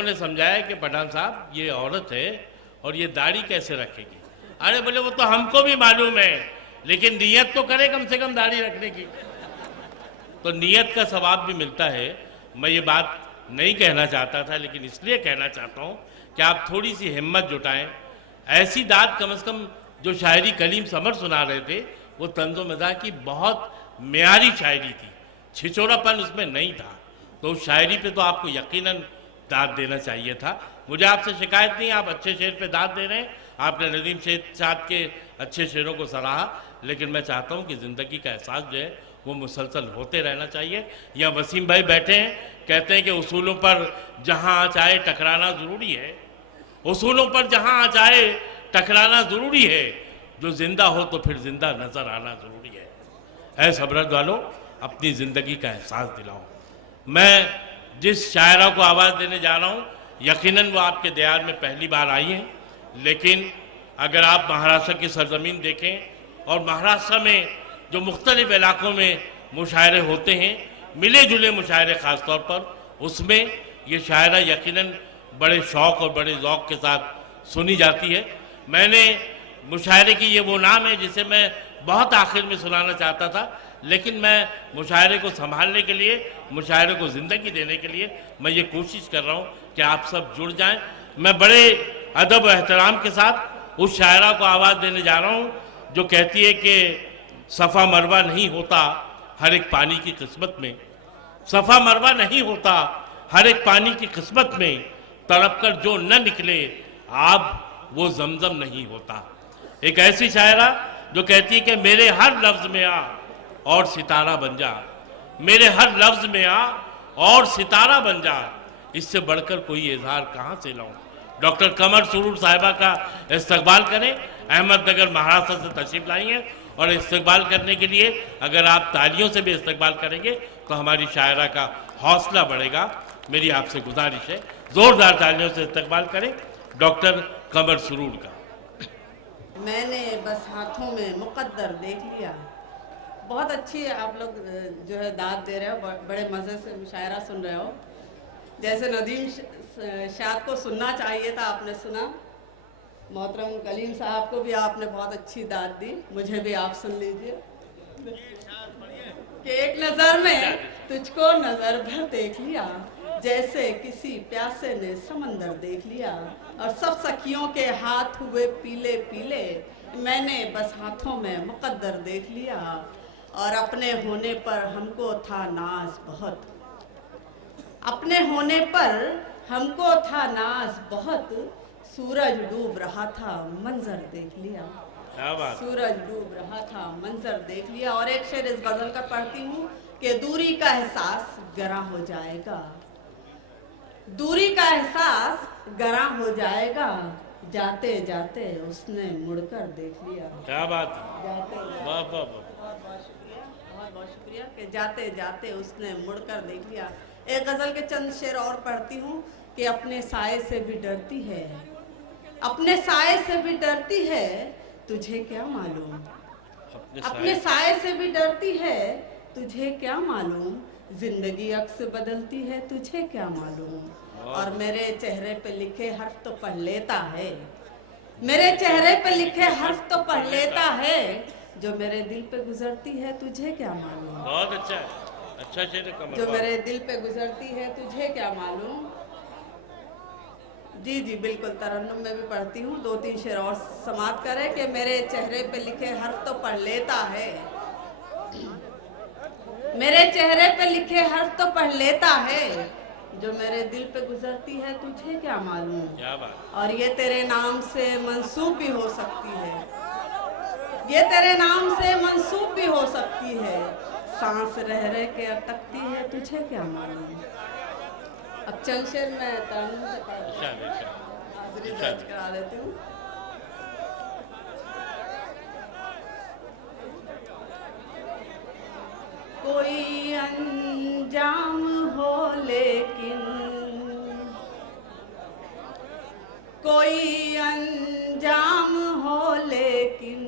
लोगों ने समझाया कि पठान साहब ये औरत है और ये दाढ़ी कैसे रखेगी। अरे बोले वो तो हमको भी मालूम है, लेकिन नियत तो करे कम से कम दाढ़ी रखने की। तो नियत का सवाब भी मिलता है। मैं ये बात नहीं कहना चाहता था, लेकिन इसलिए कहना चाहता हूँ कि आप थोड़ी सी हिम्मत जुटाएं। ऐसी दाद कम से कम जो शायरी कलीम समर सुना रहे थे वो तंज़ो मज़ाह की बहुत मेयारी शायरी थी, छिछोरापन उसमें नहीं था। तो उस शायरी पे तो आपको यकीनन दाद देना चाहिए था। मुझे आपसे शिकायत नहीं, आप अच्छे शेर पे दाद दे रहे हैं, आपने नदीम साहब के अच्छे शेरों को सराहा, लेकिन मैं चाहता हूँ कि ज़िंदगी का एहसास जो है वो मुसलसल होते रहना चाहिए। या वसीम भाई बैठे हैं, कहते हैं कि उसूलों पर जहाँ आ चाहे टकराना ज़रूरी है, उसूलों पर जहाँ आ चाहे टकराना ज़रूरी है, जो ज़िंदा हो तो फिर ज़िंदा नज़र आना ज़रूरी है। ऐ सब्रत वालों, अपनी ज़िंदगी का एहसास दिलाओ। मैं जिस शायरा को आवाज़ देने जा रहा हूँ यकीनन वो आपके दयार में पहली बार आई हैं, लेकिन अगर आप महाराष्ट्र की सरजमीन देखें और महाराष्ट्र में जो मुख्तलिफ इलाकों में मुशायरे होते हैं, मिले जुले मुशायरे ख़ास तौर पर, उसमें ये शायरा यकीनन बड़े शौक़ और बड़े ज़ौक़ के साथ सुनी जाती है। मैंने मुशायरे की ये वो नाम है जिसे मैं बहुत आखिर में सुनाना चाहता था, लेकिन मैं मुशायरे को संभालने के लिए, मुशायरे को ज़िंदगी देने के लिए मैं ये कोशिश कर रहा हूँ कि आप सब जुड़ जाएं। मैं बड़े अदब और एहतराम के साथ उस शायरा को आवाज़ देने जा रहा हूँ जो कहती है कि सफ़ा मरवा नहीं होता हर एक पानी की किस्मत में, सफ़ा मरवा नहीं होता हर एक पानी की किस्मत में, तड़प कर जो न निकले आब वो जमजम नहीं होता। एक ऐसी शायरा जो कहती है कि मेरे हर लफ्ज़ में आ और सितारा बन जा, मेरे हर लफ्ज़ में आ और सितारा बन जा, इससे बढ़कर कोई इजहार कहाँ से लाऊं। डॉक्टर कमर सुरूर साहिबा का इस्तकबाल करें, अहमदनगर महाराष्ट्र से तशरीफ लाई हैं, और इस्तकबाल करने के लिए अगर आप तालियों से भी इस्तकबाल करेंगे तो हमारी शायरा का हौसला बढ़ेगा। मेरी आपसे गुजारिश है, ज़ोरदार तालियों से इस्तकबाल करें डॉक्टर कमर सुरूर का। मैंने बस हाथों में मुकद्दर देख लिया। बहुत अच्छी आप लोग जो है दाद दे रहे हो, बड़े मज़े से मुशायरा सुन रहे हो। जैसे नदीम शाद को सुनना चाहिए था, आपने सुना। मोहतरम कलीम साहब को भी आपने बहुत अच्छी दाद दी, मुझे भी आप सुन लीजिए कि एक नज़र में तुझको नज़र भर देख लिया, जैसे किसी प्यासे ने समंदर देख लिया, और सब सखियों के हाथ हुए पीले पीले, मैंने बस हाथों में मुकद्दर देख लिया, और अपने होने पर हमको था नाज बहुत, अपने होने पर हमको था नाज बहुत, सूरज डूब रहा था मंजर देख लिया, सूरज डूब रहा था मंजर देख लिया। और एक शेर इस गजल का पढ़ती हूँ कि दूरी का एहसास गरा हो जाएगा, दूरी का एहसास गरा हो जाएगा, जाते जाते उसने मुड़कर देख लिया। क्या बात है, जाते वाह वाह वाह, बहुत बहुत शुक्रिया कि जाते जाते उसने मुड़कर देख लिया। एक गजल के चंद शेर और पढ़ती हूँ कि अपने साए से भी डरती है, अपने साए से भी डरती है, तुझे क्या मालूम, अपने साए से भी डरती है, तुझे क्या मालूम, जिंदगी अक्स बदलती है, तुझे क्या मालूम, और मेरे चेहरे पे लिखे हर्फ तो पढ़ लेता है, मेरे चेहरे पे लिखे हर्फ तो पढ़ लेता है, जो मेरे दिल पे गुजरती है, तुझे क्या मालूम। बहुत अच्छा है, अच्छा शेर है। जो मेरे दिल पे गुजरती है, तुझे क्या मालूम। जी जी बिल्कुल, तरन्नुम में भी पढ़ती हूँ, दो तीन शेर और समाप्त करें कि मेरे चेहरे पे लिखे हर्फ तो पढ़ लेता है, मेरे चेहरे पे लिखे हर्फ तो पढ़ लेता है, जो मेरे दिल पे गुजरती है, तुझे क्या मालूम। क्या बात। और ये तेरे नाम से मंसूब भी हो सकती है, ये तेरे नाम से मंसूब भी हो सकती है, सांस रह रह के अटकती है, तुझे क्या मालूम। अब चंद शेर मैं तरन्नुम से हाजिरी दर्ज करा देती हूँ। कोई अंजाम हो लेकिन, कोई अंजाम हो लेकिन,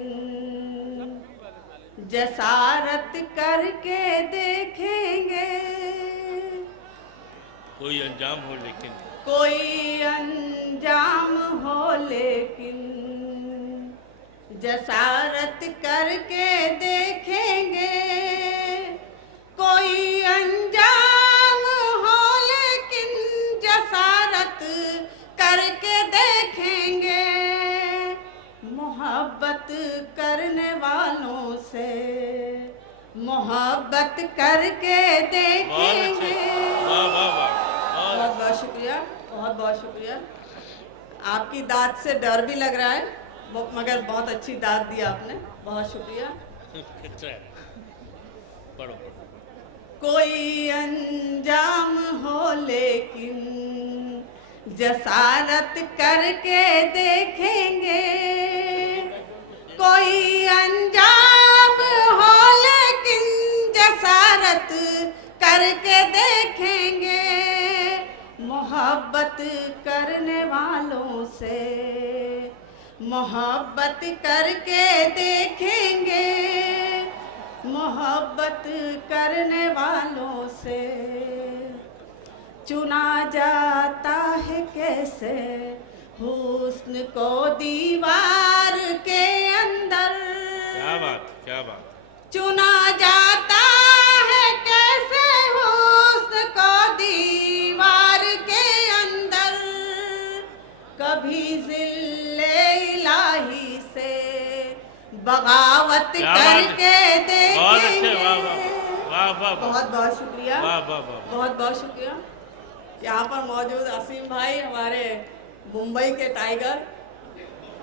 जसारत करके देखेंगे, कोई अंजाम हो लेकिन कोई अंजाम हो लेकिन जसारत करके देखेंगे। कोई अंजाम हो लेकिन जसारत करके देखेंगे। मोहब्बत करने वालों से मोहब्बत करके देखेंगे। वाह वाह वाह, बहुत बहुत शुक्रिया, बहुत बहुत शुक्रिया। आपकी दाद से डर भी लग रहा है, मगर बहुत अच्छी दाद दी आपने, बहुत शुक्रिया। पढ़ो। कोई अंजाम हो लेकिन जसारत करके देखेंगे। कोई अंजाम हो लेकिन जसारत करके देखेंगे। मोहब्बत करने वालों से मोहब्बत करके देखेंगे। मोहब्बत करने वालों से चुना जाता है कैसे हुस्न को दीवार के अंदर। क्या बात, क्या बात। चुना जाता है कैसे हुस्न को दीवार के अंदर। कभी जिल्ले इलाही से बगावत करके देखेंगे। वाह वाह, बहुत बहुत शुक्रिया, वाह वाह वाह, बहुत बहुत शुक्रिया। यहाँ पर मौजूद असीम भाई हमारे मुंबई के टाइगर,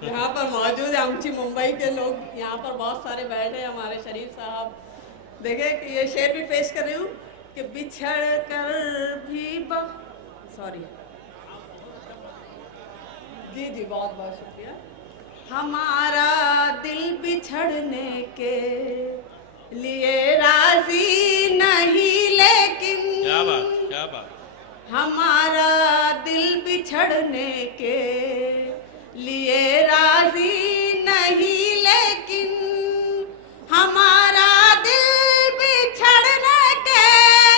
यहाँ पर मौजूद है अमची मुंबई के लोग, यहाँ पर बहुत सारे बैठे हमारे शरीफ साहब। देखे कि ये शेर भी पेश कर रही हूँ कि बिछड़ कर भी सॉरी जी जी, बहुत बहुत शुक्रिया। हमारा दिल बिछड़ने के लिए राजी नहीं लेकिन। क्या बात, क्या बात। हमारा दिल बिछड़ने के लिए राजी नहीं लेकिन। हमारा दिल बिछड़ने के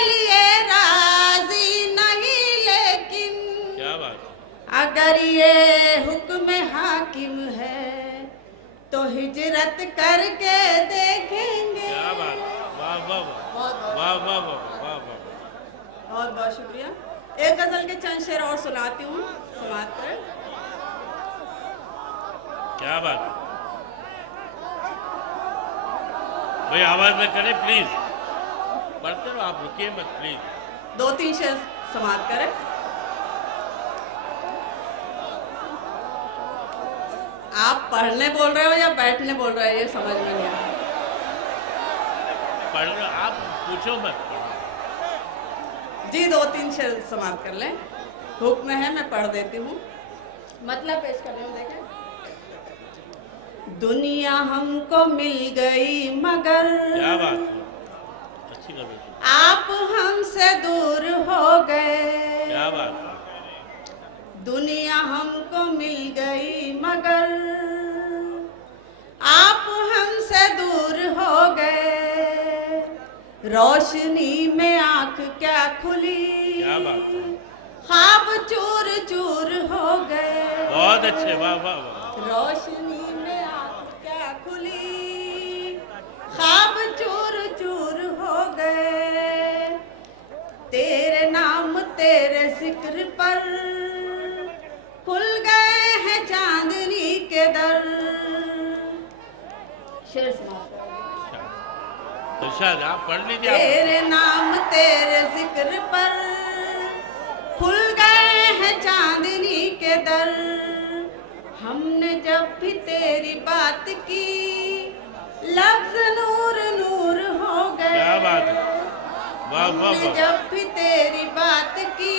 लिए राजी नहीं लेकिन। क्या बात। अगर ये हुक्म हाकिम है तो हिजरत करके देखेंगे। क्या बात, वाह वाह वाह, वाह वाह वाह, वाह वाह। बहुत बहुत शुक्रिया। एक गजल के चंद शेर और सुनाती हूँ, समाप्त करें। क्या बात। भाई आवाज में करें प्लीज, पढ़ते रहो आप, रुकिए मत प्लीज। दो तीन शेर समाप्त करें। आप पढ़ने बोल रहे हो या बैठने बोल रहे हो, ये समझ में नहीं आया। पढ़ रहे हो आप, पूछो मत। जी दो तीन शेर समाप्त कर लें, हुक्म है मैं पढ़ देती हूँ, मतलब पेश कर रही हूँ। देखें, दुनिया हमको मिल गई मगर। क्या बात, अच्छी खबर। आप हमसे दूर हो गए। क्या बात। दुनिया हमको मिल गई मगर आप हमसे दूर हो गए। रोशनी में आंख क्या खुली। क्या बात है। ख्वाब चूर चूर हो गए। बहुत अच्छे, वाह वाह वाह। रोशनी में आंख क्या खुली। ख्वाब चूर चूर हो गए। तेरे नाम तेरे जिक्र पर खुल गए हैं चांदनी के दर। शेर तो शायद आप पढ़ लीजिए। तेरे नाम तेरे जिक्र पर खुल गए हैं चांदनी के दर। हमने जब भी तेरी बात की लफ्ज नूर नूर हो गए। क्या बात है, वाह वाह वाह। जब भी तेरी बात की